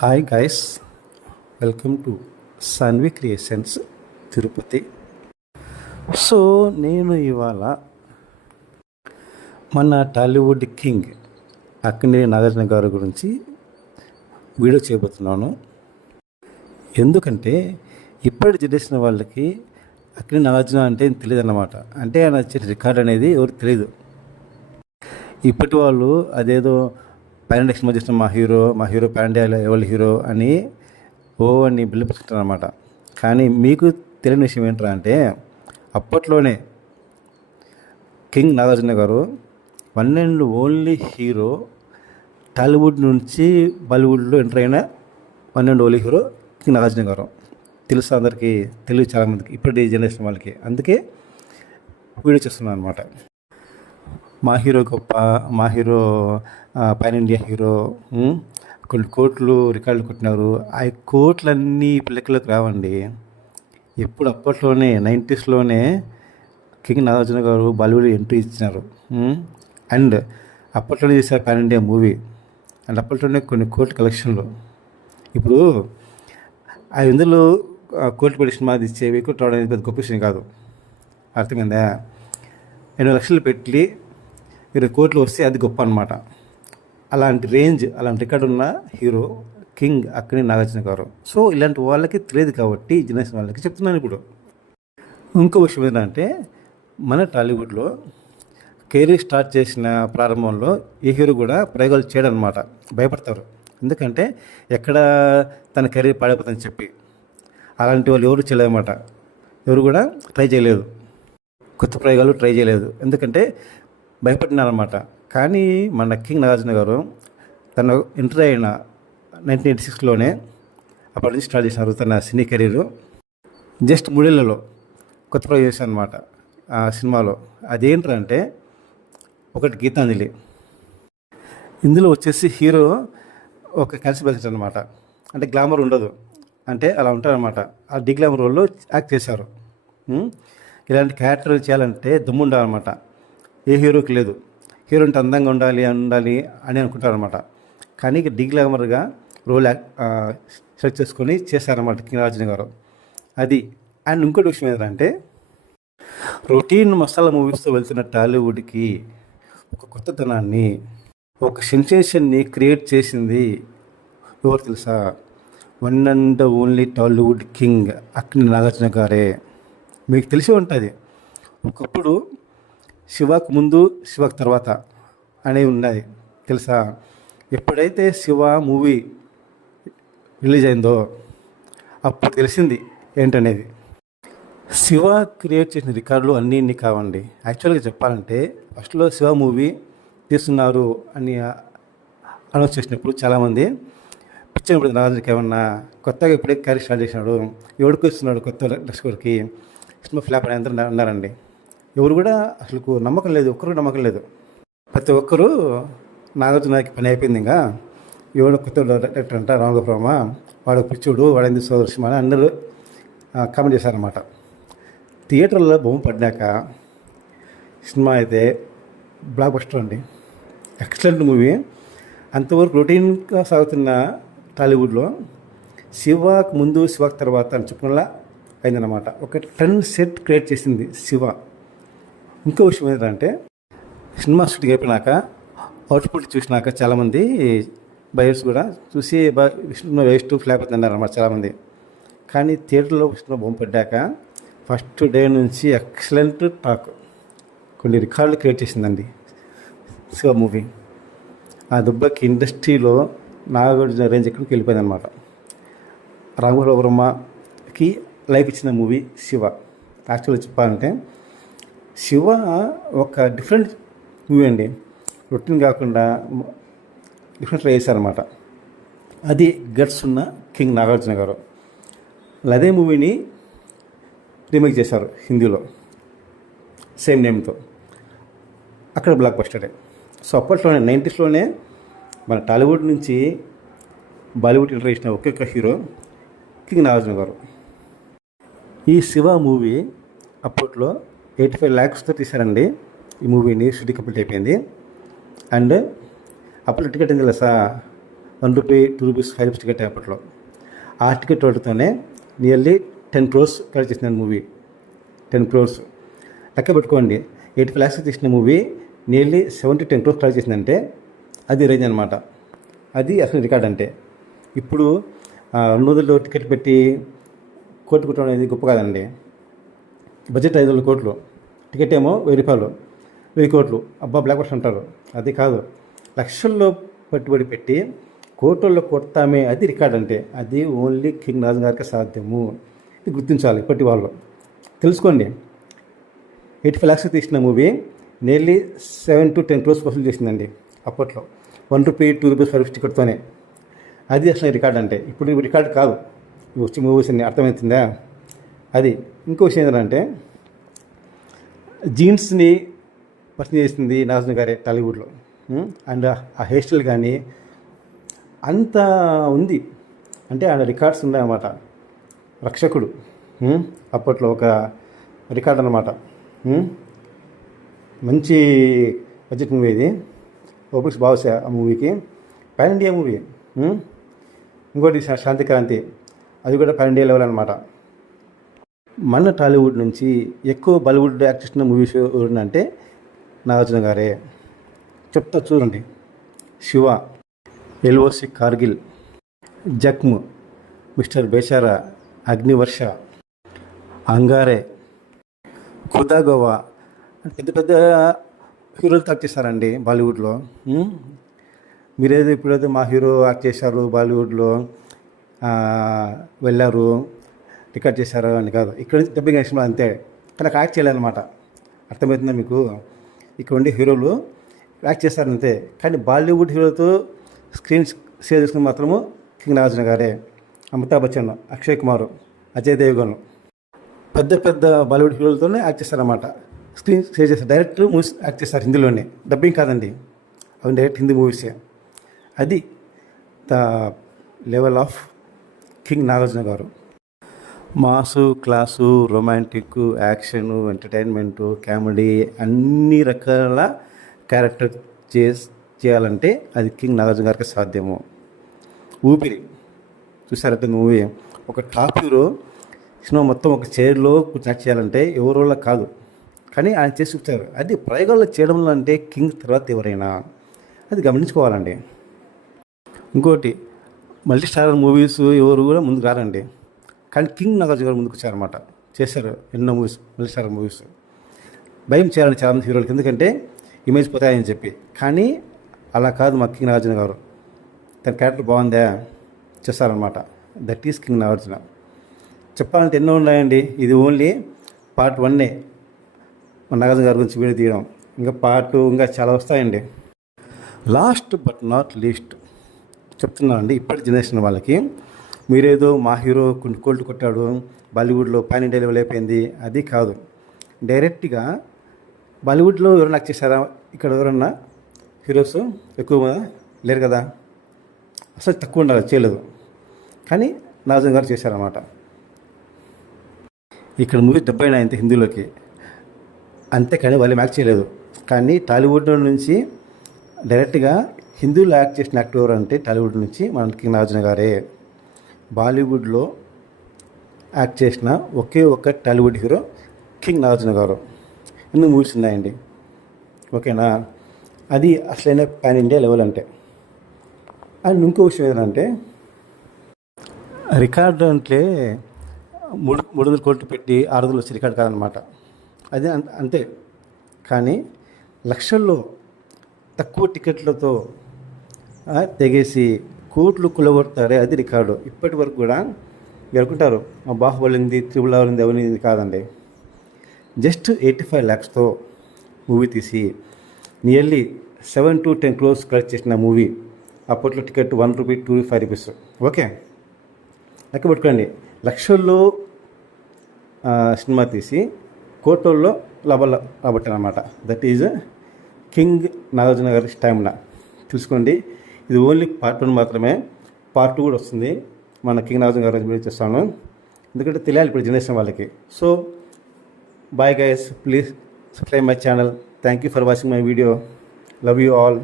Hi guys, welcome to Saanvi creations Tirupati. So నేను ఇవాళ మన టాలీవుడ్ కింగ్ అక్కినేని నాగార్జున గారి గురించి వీడియో చేయబోతున్నాను. ఎందుకంటే ఇప్పటి జనరేషన్ వాళ్ళకి అక్కినేని నాగార్జున అంటే తెలియదు అన్నమాట. అంటే ఆయన రికార్డ్ అనేది ఎవరికి తెలియదు. ఇప్పటి వాళ్ళు అదేదో ప్యాన్ సినిమా చేసిన మా హీరో ప్యాన్ ఎవరి హీరో అని అని బిల్లుపుకుంటారు అనమాట. కానీ మీకు తెలియని విషయం ఏంట్రా అంటే, అప్పట్లోనే కింగ్ నాగార్జున గారు one and only hero. Tollywood నుంచి బాలీవుడ్లో ఎంటర్ అయిన one and only hero king Nagarjuna గారు. తెలుసు అందరికీ, తెలియదు చాలామందికి ఇప్పటి జనరేషన్ వాళ్ళకి. అందుకే వీడియో చేస్తున్నాను అనమాట. మా హీరో గొప్ప, మా హీరో పాన్ ఇండియా హీరో, కొన్ని కోట్లు రికార్డులు కొట్టినారు. ఆ కోట్లన్నీ లెక్కలోకి రావండి. ఎప్పుడు అప్పట్లోనే 90స్లోనే కింగ్ నాగార్జున గారు బాలీవుడ్ ఎంట్రీ ఇచ్చినారు. అండ్ అప్పట్లోనే చేశారు పాన్ ఇండియా మూవీ. అండ్ అప్పట్లోనే కొన్ని కోట్ల కలెక్షన్లు. ఇప్పుడు ఆ ఇందులో కోట్లు పెట్టి సినిమా ఇచ్చేవి కోట్లు రావడం అనేది పెద్ద గొప్ప విషయం కాదు. అర్థమైందా? 8 లక్షలు పెట్టి 20 కోట్లు వస్తే అది గొప్ప అనమాట. అలాంటి రేంజ్, అలాంటి రికార్డు ఉన్న హీరో కింగ్ అక్కినేని నాగార్జున గారు. సో ఇలాంటి వాళ్ళకి తెలియదు కాబట్టి జనరేషన్ వాళ్ళకి చెప్తున్నాను. ఇప్పుడు ఇంకో విషయం ఏంటంటే, మన టాలీవుడ్లో కెరీర్ స్టార్ట్ చేసిన ప్రారంభంలో ఏ హీరో కూడా ప్రయోగాలు చేయడం అనమాట. భయపడతారు. ఎందుకంటే ఎక్కడ తన కెరీర్ పాడైపోతుందని చెప్పి. అలాంటి వాళ్ళు ఎవరు చేయలేదన్నమాట. ఎవరు కూడా ట్రై చేయలేదు, కొత్త ప్రయోగాలు ట్రై చేయలేదు. ఎందుకంటే భయపడినారన్నమాట. కానీ మన కింగ్ నాగార్జున గారు తన ఎంటర్ అయిన 1986లోనే అప్పటి నుంచి స్టార్ట్ చేసినారు తన సినీ కెరీరు. జస్ట్ 3 ఏళ్లలో కొత్త ప్రయోగం చేశాను అనమాట ఆ సినిమాలో. అదేంటంటే, ఒకటి గీతాంజలి. ఇందులో వచ్చేసి హీరో ఒక కలిసి బెస్ట్ అనమాట. అంటే గ్లామర్ ఉండదు, అంటే అలా ఉంటారనమాట. ఆ డిగ్లామర్ రోల్లో యాక్ట్ చేశారు. ఇలాంటి క్యారెక్టర్ చేయాలంటే దమ్ము ఉండాలన్నమాట. ఏ హీరోకి లేదు. హీరో అంటే అందంగా ఉండాలి అని అనుకుంటారనమాట. కానీ డిగ్లామర్గా రోల్ సెలెక్ట్ చేసుకొని చేశారన్నమాట కింగ్ నాగార్జున గారు. అది. అండ్ ఇంకోటి విషయం ఏంటంటే, రొటీన్ మసాలా మూవీస్తో వెళ్తున్న టాలీవుడ్కి ఒక కొత్తతనాన్ని, ఒక సెన్సేషన్ని క్రియేట్ చేసింది ఎవరు తెలుసా? One and only Tollywood king Akkineni Nagarjuna గారే. మీకు తెలిసి ఉంటుంది, ఒకప్పుడు శివకు ముందు శివకు తర్వాత అనేవి ఉన్నాయి తెలుసా? ఎప్పుడైతే శివ మూవీ రిలీజ్ అయిందో అప్పుడు తెలిసింది ఏంటనేది. శివ క్రియేట్ చేసిన రికార్డులు అన్నీ కావండి. యాక్చువల్గా చెప్పాలంటే, ఫస్ట్లో శివ మూవీ తీస్తున్నారు అని అనౌన్స్ చేసినప్పుడు చాలామంది పిచ్చర్ నాగార్జునకి ఏమన్నా కొత్తగా ఇప్పుడే క్యారీ స్టార్ట్ చేసినాడు, ఎవరికి ఇస్తున్నాడు కొత్త దర్శకుడికి, సినిమా ఫ్లాప్ అని అందరూ అన్నారండి. ఎవరు కూడా అసలు నమ్మకం లేదు, ఒక్కరు నమ్మకం లేదు. ప్రతి ఒక్కరూ నాగార్జునకి పని అయిపోయింది, ఇంకా ఎవడో కొత్త డైరెక్టర్ అంట రామగోపాలమ్మ, వాడు పిచ్చుడు, వాడు ఎందుకు సోదర్శం అని అందరూ కామెంట్ చేశారన్నమాట. థియేటర్లో బొమ్మ పడినాక సినిమా అయితే బ్లాక్ బస్టర్ అండి. Excellent movie. అంతవరకు రొటీన్గా సాగుతున్న టాలీవుడ్లో శివకు ముందు శివకు తర్వాత అని చెప్పడంలా అయిందన్నమాట. ఒక ట్రెండ్ సెట్ క్రియేట్ చేసింది శివ. ఇంకో విషయం ఏంటంటే, సినిమా షూటింగ్ అయిపోయినాక అవుట్పుట్ చూసినాక చాలామంది బయర్స్ కూడా చూసి సినిమా వేస్ట్ ఫ్లాప్ అవుతుంది అన్నమాట చాలామంది. కానీ థియేటర్లో సినిమా బొమ్మ పడ్డాక ఫస్ట్ డే నుంచి ఎక్సలెంట్ టాక్, కొన్ని రికార్డులు క్రియేట్ చేసిందండి శివ మూవీ. ఆ దెబ్బకి ఇండస్ట్రీలో నాగార్జున రేంజ్ ఎక్కడికి వెళ్ళిపోయింది అనమాట. రామగోపాలమ్మకి లైఫ్ ఇచ్చిన మూవీ శివ. యాక్చువల్గా చెప్పాలంటే శివ ఒక డిఫరెంట్ మూవీ అండి. రొటీన్ కాకుండా డిఫరెంట్ ట్రై చేశారనమాట. అది గట్స్ ఉన్న కింగ్ నాగార్జున గారు. అదే మూవీని రీమేక్ చేశారు హిందీలో సేమ్ నేమ్తో. అక్కడ బ్లాక్ బస్టరే. సో అప్పట్లోనే 90స్లోనే మన టాలీవుడ్ నుంచి బాలీవుడ్ ఎంటర్ చేసిన ఒక్కొక్క హీరో కింగ్ నాగార్జున గారు. ఈ శివ మూవీ అప్పట్లో 85 lakhsతో తీశారండి ఈ మూవీని. షూటింగ్ కంప్లీట్ అయిపోయింది. అండ్ అప్పుడు టికెట్ ఏం తెలుసా? ₹1, ₹2, ₹5 టికెట్ అప్పట్లో. ఆ టికెట్ రేటుతోనే నియర్లీ 10 crores కలెక్ట్ చేసిన మూవీ. 10 crores లెక్క పెట్టుకోండి. 85 lakhs తీసిన movie nearly 7 to 10 crores collect చేసిందంటే అది రేంజ్ అనమాట. అది అసలు రికార్డ్ అంటే. ఇప్పుడు 200 టికెట్ పెట్టి కోటి కొట్టడం అనేది గొప్ప కాదండి. బడ్జెట్ 500 కోట్లు, టికెట్ ఏమో ₹1000, 1000 కోట్లు. అబ్బా బ్లాక్ బస్టర్ అంటారు. అది కాదు, లక్షల్లో పెట్టుబడి పెట్టి కోట్లలో కొడతామే, అది రికార్డ్ అంటే. అది ఓన్లీ కింగ్ నాగార్జున గారికి సాధ్యము. ఇది గుర్తించాలి ఇప్పటి వాళ్ళు, తెలుసుకోండి. 85 lakhs తీసిన మూవీ నియర్లీ 7 to 10 crores వసూలు చేసిందండి అప్పట్లో. ₹1, ₹2, ₹5 టికెట్తోనే. అది అసలు రికార్డ్ అంటే. ఇప్పుడు రికార్డ్ కాదు వచ్చి మూవీస్ అన్ని, అర్థమవుతుందా? అది. ఇంకో విషయం ఏంటంటే జీన్స్ని పరిచయం చేసింది నాగార్జున గారే టాలీవుడ్లో. అండ్ ఆ హెయిర్ స్టైల్ కానీ అంత ఉంది అంటే ఆయన రికార్డ్స్ ఉన్నాయన్నమాట. రక్షకుడు అప్పట్లో ఒక రికార్డ్ అన్నమాట. మంచి బడ్జెట్ మూవీ ఇది. ఓపెక్స్ బాగా ఆ మూవీకి. Pan India movie. ఇంకోటి శాంతిక్రాంతి, అది కూడా పాన్ ఇండియా లెవెల్ అనమాట. మన టాలీవుడ్ నుంచి ఎక్కువ బాలీవుడ్ యాక్ట్ చేసిన మూవీస్ అంటే నాగార్జున గారే. చెప్తా చూడండి. శివ, LOC కార్గిల్, జఖ్మ్, మిస్టర్ బేచారా, అగ్నివర్ష, అంగారే, ఖుదా గోవా, పెద్ద పెద్ద హీరోలతో యాక్ట్ చేశారండి బాలీవుడ్లో. ఇప్పుడేదో మా హీరో యాక్ట్ చేశారు బాలీవుడ్లో, వెళ్ళారు, రికార్డ్ చేశారు అని కాదు. ఇక్కడ నుంచి డబ్బింగ్ యాక్షన్ అంతే, కానీ యాక్ట్ చేయాలన్నమాట. అర్థమవుతుందా మీకు? ఇక్కడ ఉండే హీరోలు యాక్ట్ చేస్తారంతే, కానీ బాలీవుడ్ హీరోతో స్క్రీన్ షేర్ చేసుకుని మాత్రము కింగ్ నాగార్జున గారే. అమితాబ్ బచ్చన్, అక్షయ్ కుమార్, అజయ్ దేవగన్, పెద్ద పెద్ద బాలీవుడ్ హీరోలతోనే యాక్ట్ చేస్తారన్నమాట. స్క్రీన్ షేర్ చేస్తారు. డైరెక్ట్ మూవీస్ యాక్ట్ చేస్తారు హిందీలోనే, డబ్బింగ్ కాదండి, అవి డైరెక్ట్ హిందీ మూవీసే. అది the level of king Nagarjuna garu. Mass, class, romantic, action, entertainment, comedy, అన్ని రకాల క్యారెక్టర్ చేయాలంటే అది కింగ్ నాగార్జున గారికి సాధ్యము. ఊపిరి చూసారంటే మూవీ, ఒక టాప్ హీరో సినిమా మొత్తం ఒక చైర్లో కూర్చొని చేయాలంటే ఎవరోళ్ళ కాదు, కానీ ఆయన చేసి చూపుతారు. అది ప్రయోగాల్లో చేయడంలో అంటే కింగ్ తర్వాత ఎవరైనా, అది గమనించుకోవాలండి. ఇంకోటి, మల్టీ స్టారర్ మూవీస్ ఎవరు కూడా ముందుకు రారండి, కానీ కింగ్ నాగార్జున గారు ముందుకు వచ్చారన్నమాట. చేశారు ఎన్నో మూవీస్, మల్టీ స్టారర్ మూవీస్. భయం చేయాలని చాలామంది హీరోలకి, ఎందుకంటే ఇమేజ్ పోతాయని చెప్పి. కానీ అలా కాదు మా కింగ్ నాగార్జున గారు. తన క్యారెక్టర్ బాగుందా చేస్తారనమాట. That is king Nagarjuna. చెప్పాలంటే ఎన్నో ఉన్నాయండి. ఇది ఓన్లీ పార్ట్ 1 మన నాగార్జున గారి గురించి వీడియో తీయడం. ఇంకా పార్ట్ 2 ఇంకా చాలా వస్తాయండి. లాస్ట్ బట్ నాట్ లీస్ట్ చెప్తున్నానండి ఇప్పటి జనరేషన్ వాళ్ళకి, మీరేదో మా హీరో కొన్ని కోల్డ్ కొట్టాడు బాలీవుడ్లో పాన్ ఇండియా లెవెల్ అయిపోయింది, అది కాదు. డైరెక్ట్గా బాలీవుడ్లో ఎవరైనా యాక్ట్ చేశారా? ఇక్కడ ఎవరన్నా హీరోస్ ఎక్కువ లేరు కదా, అసలు తక్కువ ఉండాలి, చేయలేదు. కానీ నాగార్జున గారు చేశారన్నమాట. ఇక్కడ మూవీ 79 హిందీలోకి, అంతేకాని వాళ్ళు యాక్ట్ చేయలేదు. కానీ టాలీవుడ్ నుంచి డైరెక్ట్గా హిందీలో యాక్ట్ చేసిన యాక్టర్ ఎవరు అంటే టాలీవుడ్ నుంచి మన కింగ్ నాగార్జున గారే. బాలీవుడ్లో యాక్ట్ చేసిన ఒకే ఒక టాలీవుడ్ హీరో కింగ్ నాగార్జున గారు. ఎన్నో మూవీస్ ఉన్నాయండి, ఓకేనా? అది అసలైన పాన్ ఇండియా లెవెల్ అంటే. అండ్ ఇంకో విషయం ఏంటంటే, రికార్డు అంటే 300 కోట్లు పెట్టి 600 వచ్చే రికార్డు కాదనమాట. అది అంతే. కానీ లక్షల్లో తక్కువ టికెట్లతో తెగేసి కోట్లు కులగొడతారే, అది రికార్డు. ఇప్పటి వరకు కూడా మీరు అనుకుంటారు మా బాహుబలి ఉంది, త్రిబుల్ ఆర్ ఉంది, అవన్నీ కాదండి. జస్ట్ 85 lakhsతో మూవీ తీసి నియర్లీ 7 to 10 crores కలెక్ట్ చేసిన మూవీ. అప్పట్లో టికెట్ ₹1, ₹2, ₹5. ఓకే, లెక్క పెట్టుకోండి. లక్షల్లో సినిమా తీసి కోట్లలో లాభాలు రాబట్టారనమాట. దట్ ఈజ్ కింగ్ నాగార్జున గారి స్టామినా. చూసుకోండి, ఇది ఓన్లీ పార్ట్ 1 మాత్రమే. పార్ట్ 2 కూడా వస్తుంది. మన కింగ్ నాగార్జున గారి వీడియో చేస్తాను, ఎందుకంటే తెలియాలి ఇప్పుడు జనరేషన్ వాళ్ళకి. So bye guys, please subscribe my channel. Thank you for watching my video. Love you all.